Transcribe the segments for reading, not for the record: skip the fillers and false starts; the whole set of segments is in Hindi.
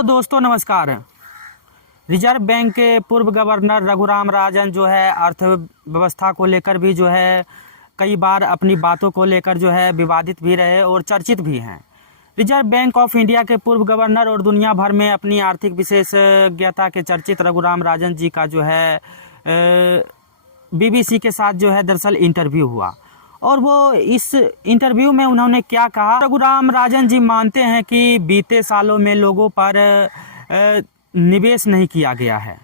तो दोस्तों नमस्कार। रिजर्व बैंक के पूर्व गवर्नर रघुराम राजन जो है अर्थव्यवस्था को लेकर भी जो है कई बार अपनी बातों को लेकर जो है विवादित भी रहे और चर्चित भी हैं। रिजर्व बैंक ऑफ इंडिया के पूर्व गवर्नर और दुनिया भर में अपनी आर्थिक विशेषज्ञता के चर्चित रघुराम राजन जी का जो है बीबीसी के साथ जो है दरअसल इंटरव्यू हुआ और वो इस इंटरव्यू में उन्होंने क्या कहा। रघुराम राजन जी मानते हैं कि बीते सालों में लोगों पर निवेश नहीं किया गया है।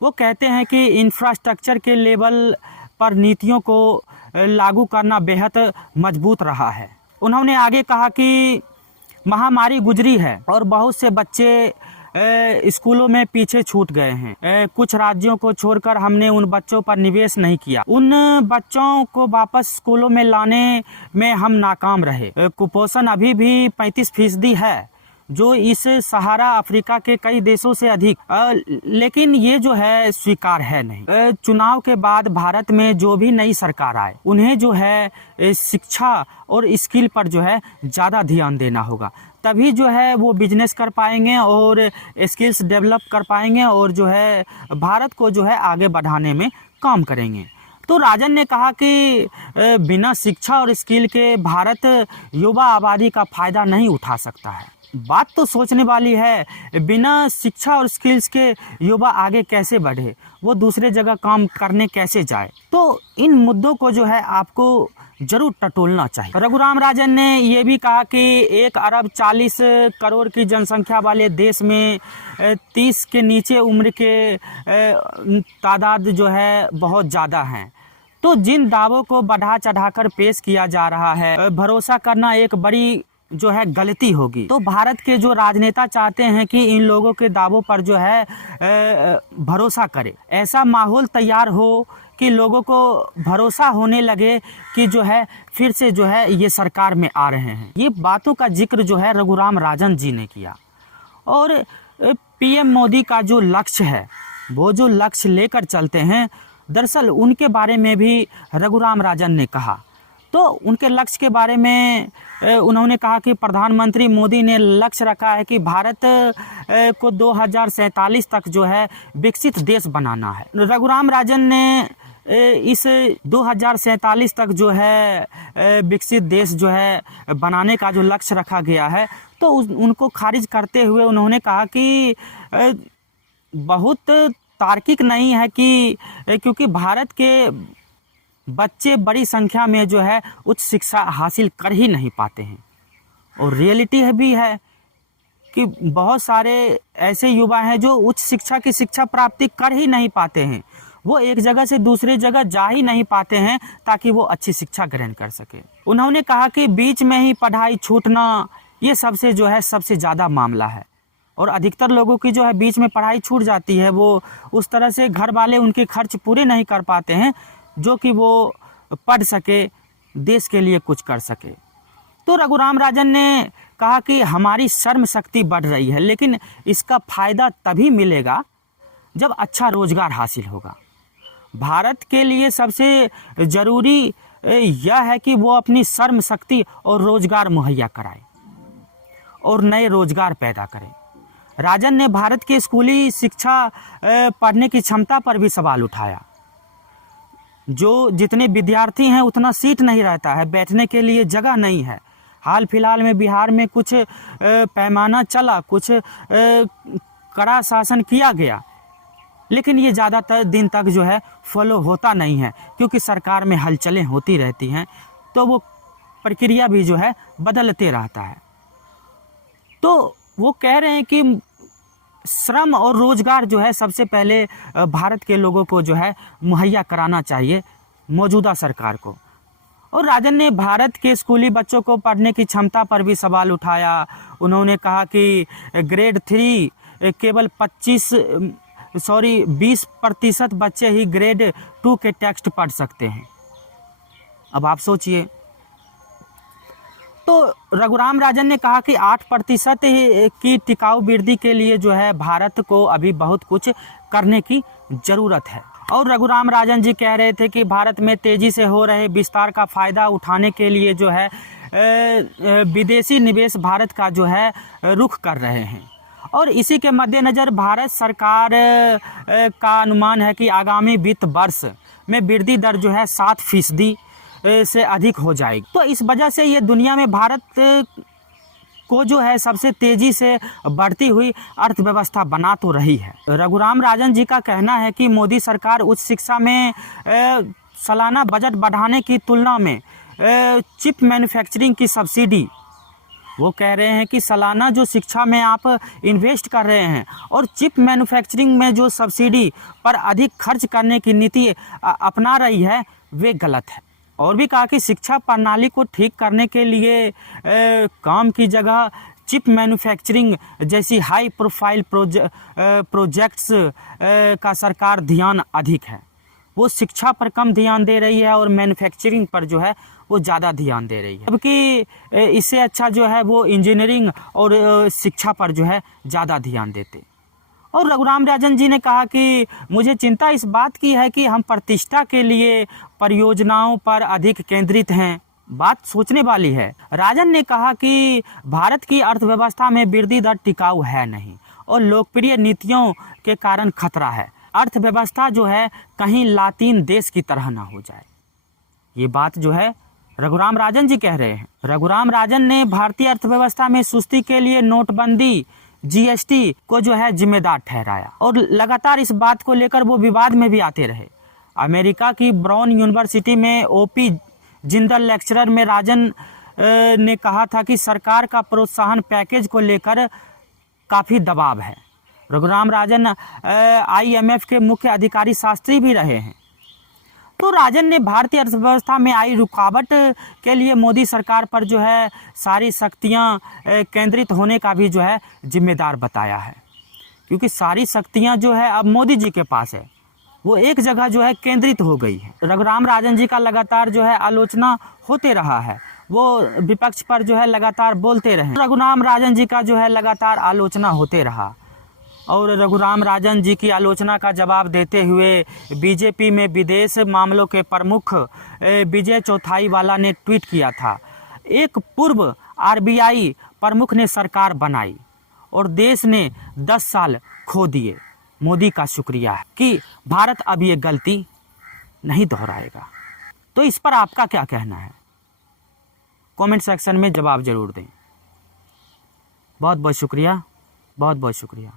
वो कहते हैं कि इंफ्रास्ट्रक्चर के लेवल पर नीतियों को लागू करना बेहद मजबूत रहा है। उन्होंने आगे कहा कि महामारी गुजरी है और बहुत से बच्चे स्कूलों में पीछे छूट गए हैं। कुछ राज्यों को छोड़कर हमने उन बच्चों पर निवेश नहीं किया। उन बच्चों को वापस स्कूलों में लाने में हम नाकाम रहे। कुपोषण अभी भी 35% है, जो इस सहारा अफ्रीका के कई देशों से अधिक, लेकिन ये जो है स्वीकार है नहीं। चुनाव के बाद भारत में जो भी नई सरकार आए उन्हें जो है शिक्षा और स्किल पर जो है ज़्यादा ध्यान देना होगा, तभी जो है वो बिजनेस कर पाएंगे और स्किल्स डेवलप कर पाएंगे और जो है भारत को जो है आगे बढ़ाने में काम करेंगे। तो राजन ने कहा कि बिना शिक्षा और स्किल के भारत युवा आबादी का फायदा नहीं उठा सकता है। बात तो सोचने वाली है, बिना शिक्षा और स्किल्स के युवा आगे कैसे बढ़े, वो दूसरे जगह काम करने कैसे जाए। तो इन मुद्दों को जो है आपको जरूर टटोलना चाहिए। रघुराम राजन ने ये भी कहा कि 1 अरब 40 करोड़ की जनसंख्या वाले देश में 30 के नीचे उम्र के तादाद जो है बहुत ज़्यादा हैं। तो जिन दावों को बढ़ा चढ़ाकर पेश किया जा रहा है, भरोसा करना एक बड़ी जो है गलती होगी। तो भारत के जो राजनेता चाहते हैं कि इन लोगों के दावों पर जो है भरोसा करे, ऐसा माहौल तैयार हो कि लोगों को भरोसा होने लगे कि जो है फिर से जो है ये सरकार में आ रहे हैं। ये बातों का जिक्र जो है रघुराम राजन जी ने किया। और पीएम मोदी का जो लक्ष्य है, वो जो लक्ष्य लेकर चलते हैं, दरअसल उनके बारे में भी रघुराम राजन ने कहा। तो उनके लक्ष्य के बारे में उन्होंने कहा कि प्रधानमंत्री मोदी ने लक्ष्य रखा है कि भारत को 2047 तक जो है विकसित देश बनाना है। रघुराम राजन ने इस 2047 तक जो है विकसित देश जो है बनाने का जो लक्ष्य रखा गया है, तो उनको खारिज करते हुए उन्होंने कहा कि बहुत तार्किक नहीं है कि क्योंकि भारत के बच्चे बड़ी संख्या में जो है उच्च शिक्षा हासिल कर ही नहीं पाते हैं। और रियलिटी है भी है कि बहुत सारे ऐसे युवा हैं जो उच्च शिक्षा की शिक्षा प्राप्ति कर ही नहीं पाते हैं। वो एक जगह से दूसरी जगह जा ही नहीं पाते हैं ताकि वो अच्छी शिक्षा ग्रहण कर सके। उन्होंने कहा कि बीच में ही पढ़ाई छूटना ये सबसे जो है सबसे ज़्यादा मामला है और अधिकतर लोगों की जो है बीच में पढ़ाई छूट जाती है। वो उस तरह से घर वाले उनके खर्च पूरे नहीं कर पाते हैं जो कि वो पढ़ सके, देश के लिए कुछ कर सके। तो रघुराम राजन ने कहा कि हमारी श्रम शक्ति बढ़ रही है, लेकिन इसका फायदा तभी मिलेगा जब अच्छा रोजगार हासिल होगा। भारत के लिए सबसे ज़रूरी यह है कि वो अपनी श्रम शक्ति और रोजगार मुहैया कराए और नए रोजगार पैदा करें। राजन ने भारत की स्कूली शिक्षा पढ़ने की क्षमता पर भी सवाल उठाया। जो जितने विद्यार्थी हैं उतना सीट नहीं रहता है, बैठने के लिए जगह नहीं है। हाल फिलहाल में बिहार में कुछ पैमाना चला, कुछ कड़ा शासन किया गया, लेकिन ये ज़्यादातर दिन तक जो है फॉलो होता नहीं है क्योंकि सरकार में हलचलें होती रहती हैं, तो वो प्रक्रिया भी जो है बदलते रहता है। तो वो कह रहे हैं कि श्रम और रोजगार जो है सबसे पहले भारत के लोगों को जो है मुहैया कराना चाहिए मौजूदा सरकार को। और राजन ने भारत के स्कूली बच्चों को पढ़ने की क्षमता पर भी सवाल उठाया। उन्होंने कहा कि ग्रेड 3 केवल 20% बच्चे ही ग्रेड 2 के टेक्स्ट पढ़ सकते हैं। अब आप सोचिए। तो रघुराम राजन ने कहा कि 8% की टिकाऊ वृद्धि के लिए जो है भारत को अभी बहुत कुछ करने की ज़रूरत है। और रघुराम राजन जी कह रहे थे कि भारत में तेज़ी से हो रहे विस्तार का फ़ायदा उठाने के लिए जो है विदेशी निवेश भारत का जो है रुख कर रहे हैं। और इसी के मद्देनज़र भारत सरकार का अनुमान है कि आगामी वित्त वर्ष में वृद्धि दर जो है 7% से अधिक हो जाएगी। तो इस वजह से ये दुनिया में भारत को जो है सबसे तेज़ी से बढ़ती हुई अर्थव्यवस्था बना तो रही है। रघुराम राजन जी का कहना है कि मोदी सरकार उच्च शिक्षा में सालाना बजट बढ़ाने की तुलना में चिप मैन्युफैक्चरिंग की सब्सिडी, वो कह रहे हैं कि सालाना जो शिक्षा में आप इन्वेस्ट कर रहे हैं और चिप मैन्युफैक्चरिंग में जो सब्सिडी पर अधिक खर्च करने की नीति अपना रही है वे गलत है। और भी कहा कि शिक्षा प्रणाली को ठीक करने के लिए काम की जगह चिप मैन्युफैक्चरिंग जैसी हाई प्रोफाइल प्रोजेक्ट्स का सरकार ध्यान अधिक है। वो शिक्षा पर कम ध्यान दे रही है और मैन्युफैक्चरिंग पर जो है वो ज़्यादा ध्यान दे रही है, जबकि इससे अच्छा जो है वो इंजीनियरिंग और शिक्षा पर जो है ज़्यादा ध्यान देते। और रघुराम राजन जी ने कहा कि मुझे चिंता इस बात की है कि हम प्रतिष्ठा के लिए परियोजनाओं पर अधिक केंद्रित हैं। बात सोचने वाली है। राजन ने कहा कि भारत की अर्थव्यवस्था में वृद्धि दर टिकाऊ है नहीं और लोकप्रिय नीतियों के कारण खतरा है। अर्थव्यवस्था जो है कहीं लातीन देश की तरह ना हो जाए। ये बात जो है रघुराम राजन जी कह रहे हैं। रघुराम राजन ने भारतीय अर्थव्यवस्था में सुस्ती के लिए नोटबंदी जीएसटी को जो है जिम्मेदार ठहराया और लगातार इस बात को लेकर वो विवाद में भी आते रहे। अमेरिका की ब्राउन यूनिवर्सिटी में ओपी जिंदल लेक्चरर में राजन ने कहा था कि सरकार का प्रोत्साहन पैकेज को लेकर काफ़ी दबाव है। रघुराम राजन आईएमएफ के मुख्य अधिकारी शास्त्री भी रहे हैं। तो राजन ने भारतीय अर्थव्यवस्था में आई रुकावट के लिए मोदी सरकार पर जो है सारी शक्तियां केंद्रित होने का भी जो है जिम्मेदार बताया है, क्योंकि सारी शक्तियां जो है अब मोदी जी के पास है, वो एक जगह जो है केंद्रित हो गई है। रघुराम राजन जी का लगातार जो है आलोचना होते रहा है, वो विपक्ष पर जो है लगातार बोलते रहे। रघुराम राजन जी का जो है लगातार आलोचना होते रहा और रघुराम राजन जी की आलोचना का जवाब देते हुए बीजेपी में विदेश मामलों के प्रमुख विजय चौथाईवाला ने ट्वीट किया था, एक पूर्व आरबीआई प्रमुख ने सरकार बनाई और देश ने 10 साल खो दिए। मोदी का शुक्रिया है कि भारत अब ये गलती नहीं दोहराएगा। तो इस पर आपका क्या कहना है? कमेंट सेक्शन में जवाब जरूर दें। बहुत बहुत शुक्रिया, बहुत बहुत शुक्रिया।